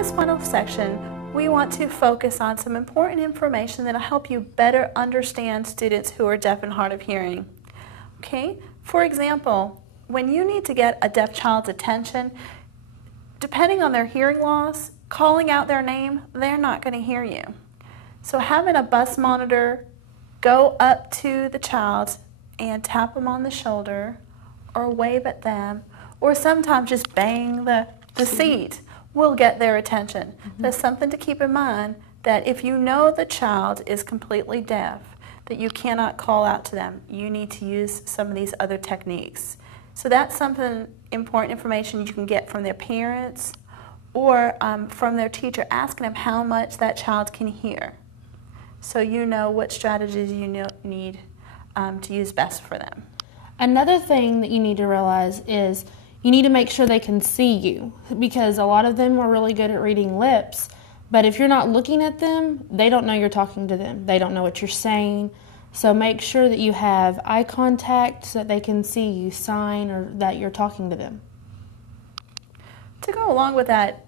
this final section, we want to focus on some important information that will help you better understand students who are deaf and hard of hearing. Okay? For example, when you need to get a deaf child's attention, depending on their hearing loss, calling out their name, they're not going to hear you. So having a bus monitor go up to the child and tap them on the shoulder or wave at them, or sometimes just bang the seat will get their attention. That's something to keep in mind, that if you know the child is completely deaf, that you cannot call out to them. You need to use some of these other techniques. So that's something important information you can get from their parents or from their teacher, asking them how much that child can hear. So you know what strategies you need to use best for them. Another thing that you need to realize is you need to make sure they can see you, because a lot of them are really good at reading lips, but if you're not looking at them, they don't know you're talking to them. They don't know what you're saying. So make sure that you have eye contact so that they can see you sign or that you're talking to them. To go along with that,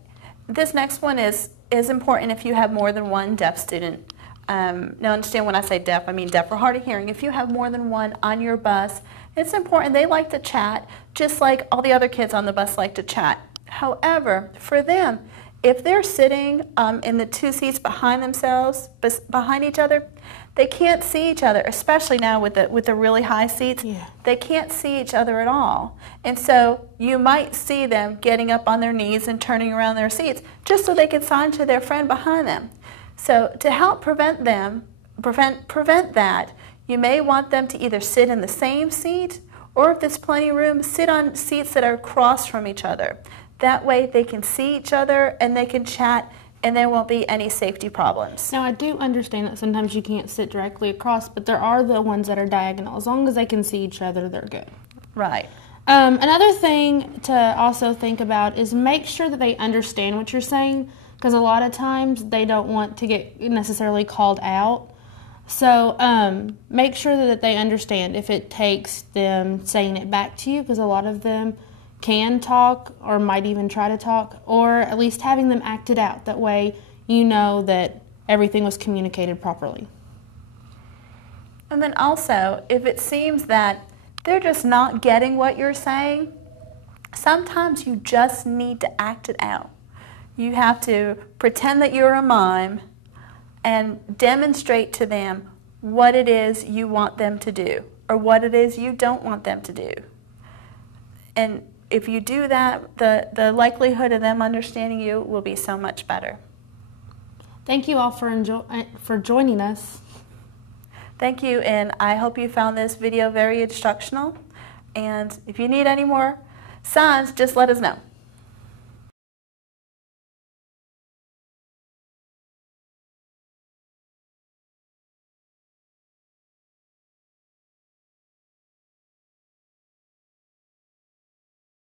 this next one is important if you have more than one deaf student. Now understand, when I say deaf, I mean deaf or hard of hearing. If you have more than one on your bus, it's important. They like to chat just like all the other kids on the bus like to chat. However, for them, if they're sitting in the two seats behind themselves, behind each other, they can't see each other, especially now with the really high seats. Yeah. They can't see each other at all. And so you might see them getting up on their knees and turning around their seats just so they can sign to their friend behind them. So to help prevent that, you may want them to either sit in the same seat, or if there's plenty of room, sit on seats that are across from each other. That way they can see each other and they can chat, and there won't be any safety problems. Now, I do understand that sometimes you can't sit directly across, but there are the ones that are diagonal. As long as they can see each other, they're good. Right. Another thing to also think about is make sure that they understand what you're saying, because a lot of times they don't want to get necessarily called out. So make sure that they understand if it takes them saying it back to you, because a lot of them can talk or might even try to talk, or at least having them act it out. That way you know that everything was communicated properly. And then also, if it seems that they're just not getting what you're saying, sometimes you just need to act it out. You have to pretend that you're a mime and demonstrate to them what it is you want them to do or what it is you don't want them to do. And if you do that, the likelihood of them understanding you will be so much better. Thank you all for joining us. Thank you, and I hope you found this video very instructional. And if you need any more signs, just let us know.